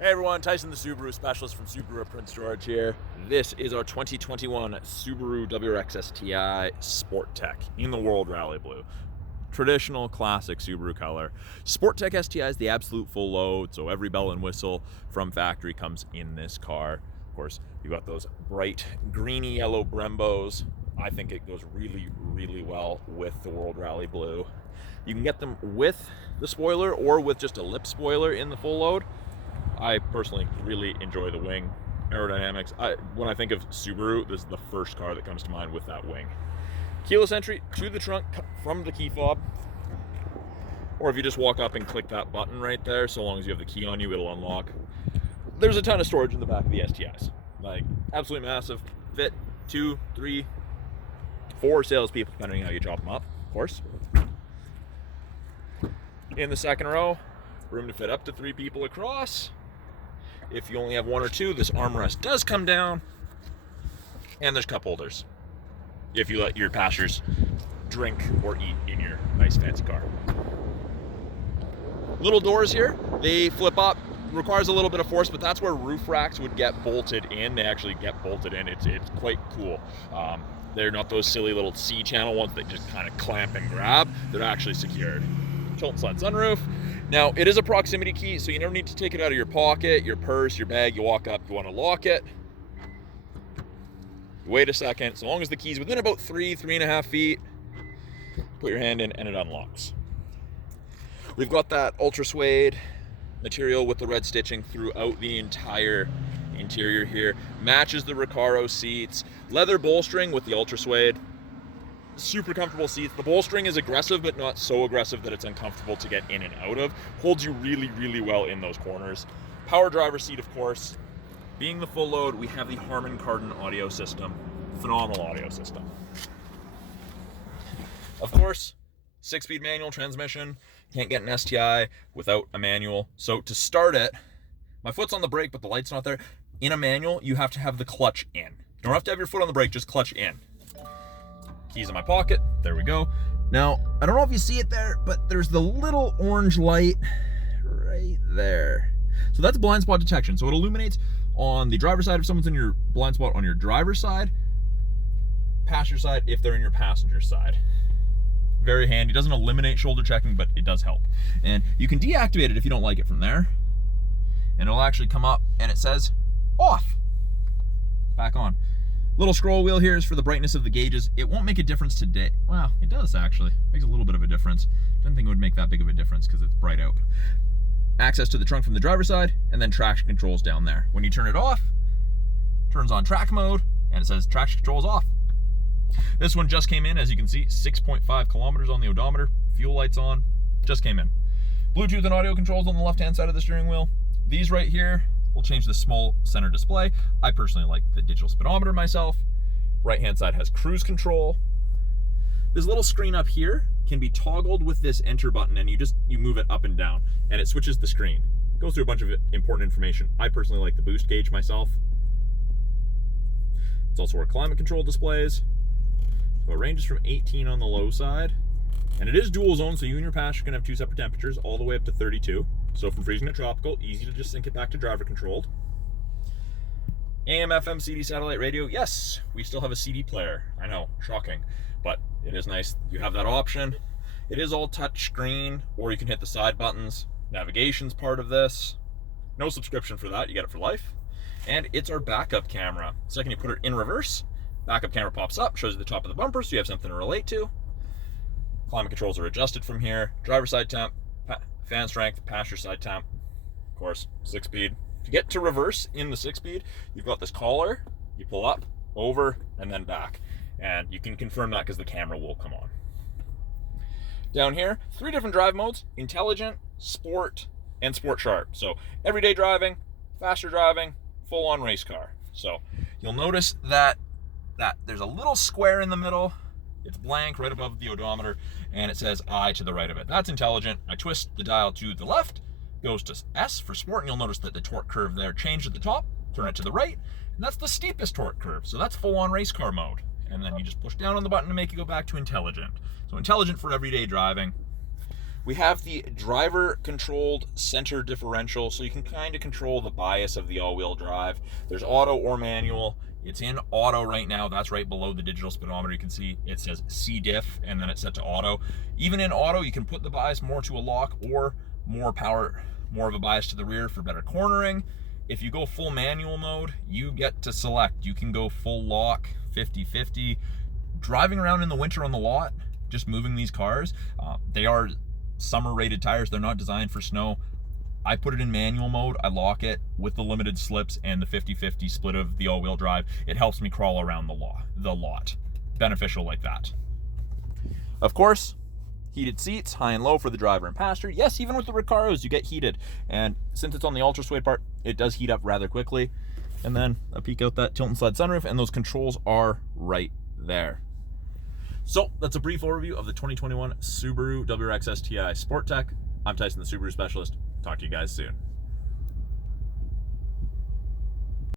Hey everyone, Tyson the Subaru specialist from Subaru Prince George here. This is our 2021 Subaru WRX STI Sport-Tech in the World Rally Blue. Traditional classic Subaru color. Sport-Tech STI is the absolute full load, so every bell and whistle from factory comes in this car. Of course, you've got those bright greeny yellow Brembos. I think it goes really, really well with the World Rally Blue. You can get them with the spoiler or with just a lip spoiler in the full load. I personally really enjoy the wing aerodynamics. When I think of Subaru, this is the first car that comes to mind with that wing. Keyless entry to the trunk from the key fob, or if you just walk up and click that button right there, so long as you have the key on you, it'll unlock. There's a ton of storage in the back of the STIs, like absolutely massive. Fit 2, 3, 4 salespeople, depending on how you chop them up, of course. In the second row, room to fit up to 3 people across. If you only have 1 or 2, this armrest does come down. And there's cup holders, if you let your passengers drink or eat in your nice fancy car. Little doors here, they flip up. Requires a little bit of force, but that's where roof racks would get bolted in. They actually get bolted in. It's quite cool. They're not those silly little C-channel ones that just kind of clamp and grab. They're actually secured. Tilt and slide sunroof. Now, it is a proximity key, so you never need to take it out of your pocket, your purse, your bag. You walk up, you want to lock it. Wait a second. So long as the key's within about 3.5 feet, put your hand in and it unlocks. We've got that ultra suede material with the red stitching throughout the entire interior here. Matches the Recaro seats. Leather bolstering with the ultra suede. Super comfortable seats. The bolstering is aggressive, but not so aggressive that it's uncomfortable to get in and out of. Holds you really, really well in those corners. Power driver seat, of course. Being the full load, we have the Harman Kardon audio system. Phenomenal audio system. Of course, 6-speed manual transmission. Can't get an STI without a manual. So to start it, my foot's on the brake, but the light's not there. In a manual, you have to have the clutch in. You don't have to have your foot on the brake, just clutch in. Keys in my pocket, there we go. Now, I don't know if you see it there, but there's the little orange light right there. So that's blind spot detection. So it illuminates on the driver's side if someone's in your blind spot on your driver's side, passenger side if they're in your passenger side. Very handy. Doesn't eliminate shoulder checking, but it does help. And you can deactivate it if you don't like it from there. And it'll actually come up and it says off. Back on. Little scroll wheel here is for the brightness of the gauges. It won't make a difference today. Well, it does actually. Makes a little bit of a difference. Didn't think it would make that big of a difference because it's bright out. Access to the trunk from the driver's side, and then traction controls down there. When you turn it off, turns on track mode, and it says traction controls off. This one just came in, as you can see, 6.5 kilometers on the odometer. Fuel lights on, just came in. Bluetooth and audio controls on the left-hand side of the steering wheel. These right here will change the small center display. I personally like the digital speedometer myself. Right-hand side has cruise control. This little screen up here can be toggled with this enter button, and you move it up and down, and it switches the screen. It goes through a bunch of important information. I personally like the boost gauge myself. It's also where climate control displays. So it ranges from 18 on the low side, and it is dual zone, so you and your passenger can have 2 separate temperatures, all the way up to 32. So from freezing to tropical, easy to just sync it back to driver controlled. AM, FM, CD, satellite radio. Yes, we still have a CD player. I know, shocking, but it is nice. You have that option. It is all touch screen, or you can hit the side buttons. Navigation's part of this. No subscription for that, you get it for life. And it's our backup camera. The second you put it in reverse, backup camera pops up, shows you the top of the bumper, so you have something to relate to. Climate controls are adjusted from here. Driver side temp, fan strength, passenger side temp, of course, 6-speed. To get to reverse in the 6-speed, you've got this collar, you pull up, over, and then back. And you can confirm that because the camera will come on. Down here, 3 different drive modes: intelligent, sport, and sport sharp. So everyday driving, faster driving, full-on race car. So you'll notice that there's a little square in the middle. It's blank right above the odometer, and it says I to the right of it. That's intelligent. I twist the dial to the left, goes to S for sport, and you'll notice that the torque curve there changed at the top. Turn it to the right, and that's the steepest torque curve. So that's full-on race car mode. And then you just push down on the button to make it go back to intelligent. So intelligent for everyday driving. We have the driver controlled center differential, so you can kind of control the bias of the all-wheel drive. There's auto or manual. It's in auto right now. That's right below the digital speedometer. You can see it says C diff, and then it's set to auto. Even in auto, you can put the bias more to a lock or more power, more of a bias to the rear for better cornering. If you go full manual mode, you get to select. You can go full lock, 50-50. Driving around in the winter on the lot, just moving these cars, they are summer rated tires. They're not designed for snow. I put it in manual mode. I lock it with the limited slips and the 50-50 split of the all-wheel drive. It helps me crawl around the lot. Beneficial like that. Of course, heated seats, high and low for the driver and passenger. Yes, even with the Recaros, you get heated. And since it's on the ultra suede part, it does heat up rather quickly. And then a peek out that tilt and slide sunroof, and those controls are right there. So that's a brief overview of the 2021 Subaru WRX STI Sport-Tech. I'm Tyson, the Subaru specialist. Talk to you guys soon.